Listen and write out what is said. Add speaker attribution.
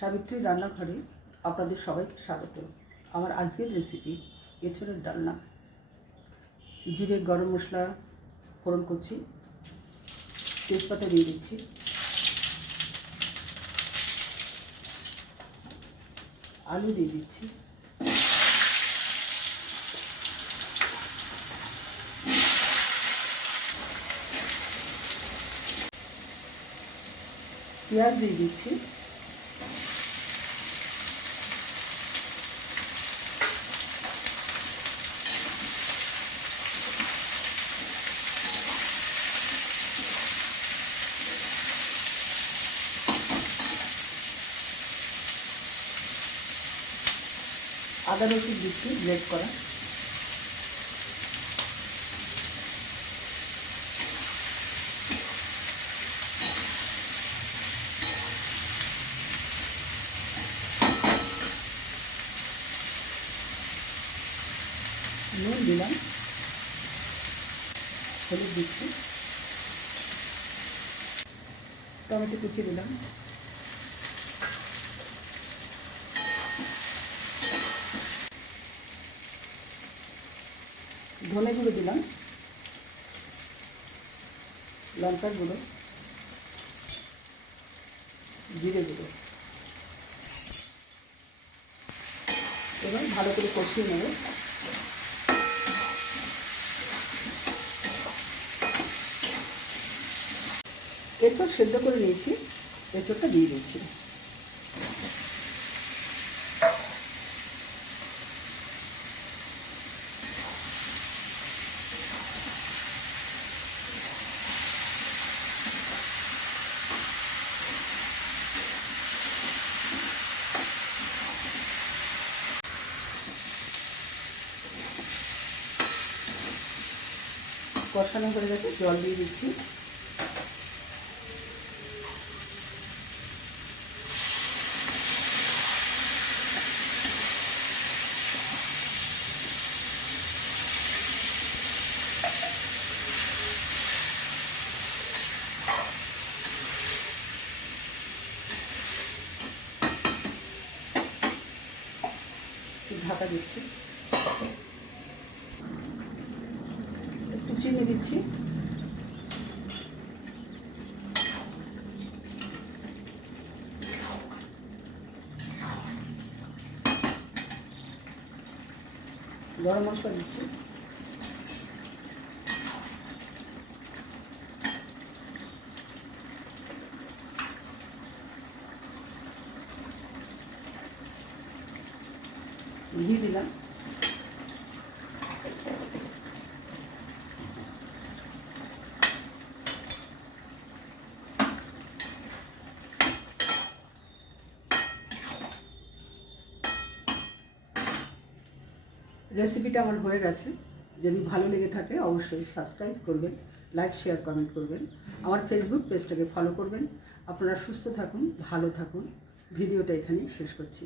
Speaker 1: সাবিত্রী রান্নাঘরে আপনাদের সবাইকে স্বাগত। আমার আজকের রেসিপি এছাড়া ডালনা। জিরে, গরম মশলা ফোড়ন করছি। তেজপাতা দিয়ে দিচ্ছি। আলু দিয়ে দিচ্ছি। পেঁয়াজ দিয়ে দিচ্ছি। আদা রসুন দিচ্ছি ব্রেড করা। নুন দিলাম। হলুদ দিচ্ছি। টমেটো কুচি দিলাম। ধনে গুঁড়ো দিলাম। লঙ্কার গুঁড়ো। জিরে গুঁড়ো। এবার ভালো করে কষিয়ে নেব। এরপর সেদ্ধ করে নিয়েছি এরপরটা দিয়ে দিচ্ছি। কষানো হয়ে গেছে জল দিয়ে দিচ্ছি। ঢাকা দিচ্ছি। একটু চিনি দিচ্ছি। গরম মশলা দিচ্ছি। ঘি দিলাম। রেসিপিটা আমার হয়ে গেছে। যদি ভালো লেগে থাকে, অবশ্যই সাবস্ক্রাইব করবেন লাইক শেয়ার কমেন্ট করবেন। আমার ফেসবুক পেজটাকে ফলো করবেন। আপনারা সুস্থ থাকুন, ভালো থাকুন। ভিডিওটা এখানেই শেষ করছি।